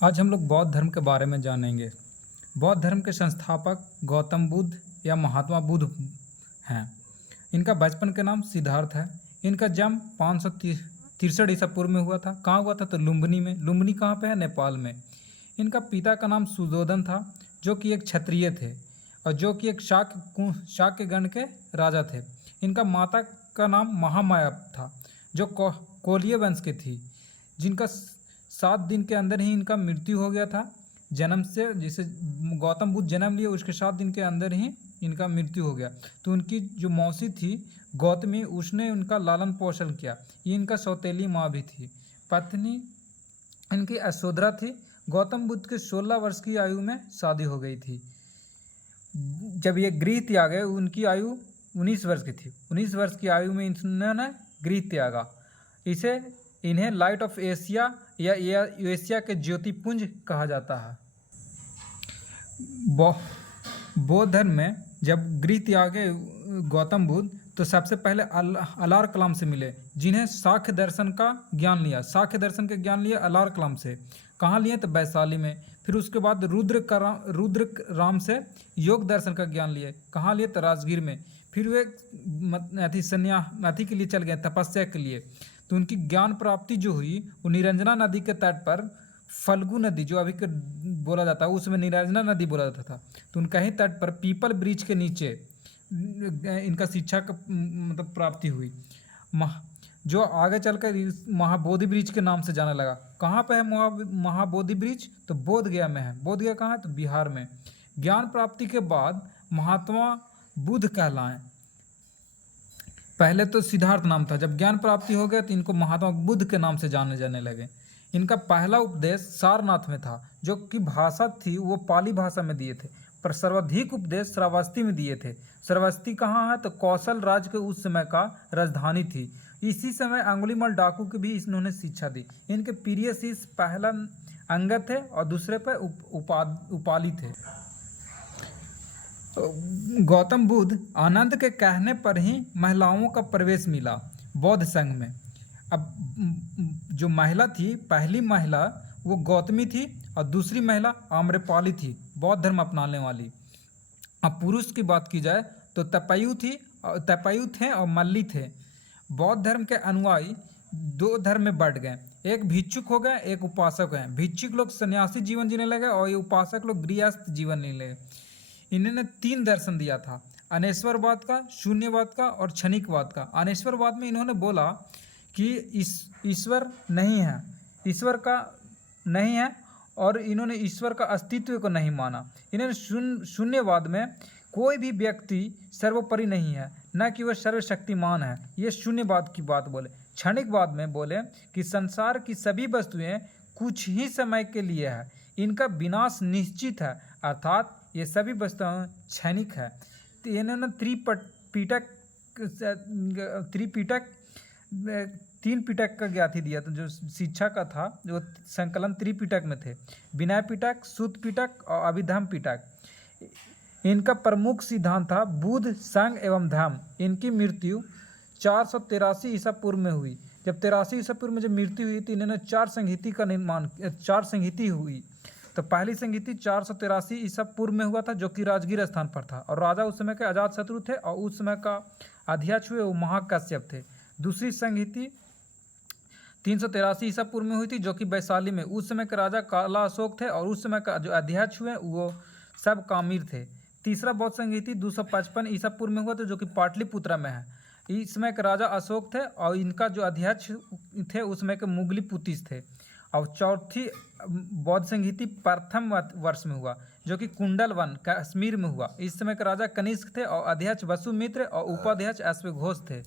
आज हम लोग बौद्ध धर्म के बारे में जानेंगे। बौद्ध धर्म के संस्थापक गौतम बुद्ध या महात्मा बुद्ध हैं। इनका बचपन के नाम सिद्धार्थ है। इनका जन्म 563 ईसा पूर्व में हुआ था। कहाँ हुआ था? तो लुम्बिनी में। लुम्बिनी कहाँ पे है? नेपाल में। इनका पिता का नाम सुधोधन था, जो कि एक क्षत्रिय थे और जो कि एक शाक्य गण के राजा थे। इनका माता का नाम महामाया था, जो कोलिय वंश की थी, जिनका 7 दिन के अंदर ही इनका मृत्यु हो गया था। जन्म से, जैसे गौतम बुद्ध जन्म लिए उसके 7 दिन के अंदर ही इनका मृत्यु हो गया। तो उनकी जो मौसी थी गौतमी, उसने उनका लालन पोषण किया। ये इनका सौतेली माँ भी थी। पत्नी इनकी यशोधरा थी। गौतम बुद्ध के 16 वर्ष की आयु में शादी हो गई थी। जब ये गृह त्यागे, उनकी आयु 19 वर्ष की थी। 19 वर्ष की आयु में इन्होंने गृह त्यागा। इन्हें लाइट ऑफ एशिया या एशिया के ज्योतिपुंज कहा जाता है। बौद्ध धर्म में जब गृह त्यागे गौतम बुद्ध, तो सबसे पहले अलार कलाम से मिले, जिन्हें साख्य दर्शन का ज्ञान लिया। साख्य दर्शन के ज्ञान लिया अलार कलाम से। कहाँ लिए? तो वैशाली में। फिर उसके बाद रुद्र राम से योग दर्शन का ज्ञान लिए। कहाँ लिए? तो राजगीर में। फिर वे सन्यासी के लिए चल गए, तपस्या के लिए। तो उनकी ज्ञान प्राप्ति जो हुई वो निरंजना नदी के तट पर, फल्गु नदी जो अभी के बोला जाता है, उसमें निरंजना नदी बोला जाता था। तो उनका ही तट पर पीपल वृक्ष के नीचे इनका शिक्षा का मतलब प्राप्ति हुई, जो आगे चलकर महाबोधि वृक्ष के नाम से जाने लगा। कहाँ पे है महाबोधि वृक्ष? तो बोध गया में है। बोध गया कहाँ है? तो बिहार में। ज्ञान प्राप्ति के बाद महात्मा बुद्ध कहलाए। पहले तो सिद्धार्थ नाम था। जब ज्ञान प्राप्ति हो गया तो इनको महात्मा बुद्ध के नाम से जाने जाने लगे। इनका पहला उपदेश सारनाथ में था, जो कि भाषा थी वो पाली भाषा में दिए थे, पर सर्वाधिक उपदेश श्रावस्ती में दिए थे। श्रावस्ती कहाँ है? तो कौशल राज्य के उस समय का राजधानी थी। इसी समय अंगुलीमाल डाकू की भी इन्होंने शिक्षा दी। इनके प्रिय शिष्य पहला अंगद थे और दूसरे पर उपाली थे। गौतम बुद्ध आनंद के कहने पर ही महिलाओं का प्रवेश मिला बौद्ध संघ में। अब जो महिला थी, पहली महिला वो गौतमी थी और दूसरी महिला आम्रपाली थी, बौद्ध धर्म अपनाने वाली। अब पुरुष की बात की जाए तो तपयु थे और मल्ली थे। बौद्ध धर्म के अनुयायी 2 धर्म में बढ़ गए, एक भिक्षुक हो गए, एक उपासक हैं। भिक्षुक लोग सन्यासी जीवन जीने लगे और ये उपासक लोग गृहस्थ जीवन जीने लगे। इन्होंने 3 दर्शन दिया था, अनेश्वरवाद का, शून्यवाद का और क्षणिकवाद का। अनेश्वरवाद में इन्होंने बोला कि ईश्वर नहीं है, ईश्वर का नहीं है, और इन्होंने ईश्वर का अस्तित्व को नहीं माना। इन्होंने शून्यवाद में कोई भी व्यक्ति सर्वोपरि नहीं है, न कि वह सर्वशक्तिमान है, ये शून्यवाद की बात बोले। क्षणिकवाद में बोले कि संसार की सभी वस्तुएं कुछ ही समय के लिए है, इनका विनाश निश्चित है, अर्थात ये सभी वस्तुएं क्षणिक है। तो इन्होंने तीन पिटक का ज्ञाति दिया था, जो शिक्षा का था, जो संकलन त्रिपिटक में थे। विनय पिटक, सुत पिटक और अभिधम पिटक। इनका प्रमुख सिद्धांत था बुद्ध, संघ एवं धर्म। इनकी मृत्यु 483 ईसा पूर्व में हुई। जब 83 ईसा पूर्व में जब मृत्यु हुई तो इन्होंने 4 संहिती हुई। तो पहली संहिती 483 ईसा पूर्व में हुआ था, जो कि राजगीर स्थान पर था, और राजा उस समय के अजातशत्रु थे और उस समय का अध्यक्ष हुए वो महाकश्यप थे। दूसरी संहिती 383 ईसा पूर्व में हुई थी, जो कि वैशाली में। उस समय के राजा काला अशोक थे और उस समय का जो अध्यक्ष हुए वो सब कामिर थे। तीसरा बौद्ध संहिती 255 ईसा पूर्व में हुआ था, जो कि पाटलिपुत्रा में है। इस समय के राजा अशोक थे और इनका जो अध्यक्ष थे उस समय के मुगली पुतिस थे। और चौथी बौद्ध संहिती प्रथम वर्ष में हुआ, जो कि कुंडल वन कश्मीर में हुआ। इस समय के राजा कनिष्क थे और अध्यक्ष वसुमित्र और उपाध्यक्ष अश्वघोष थे।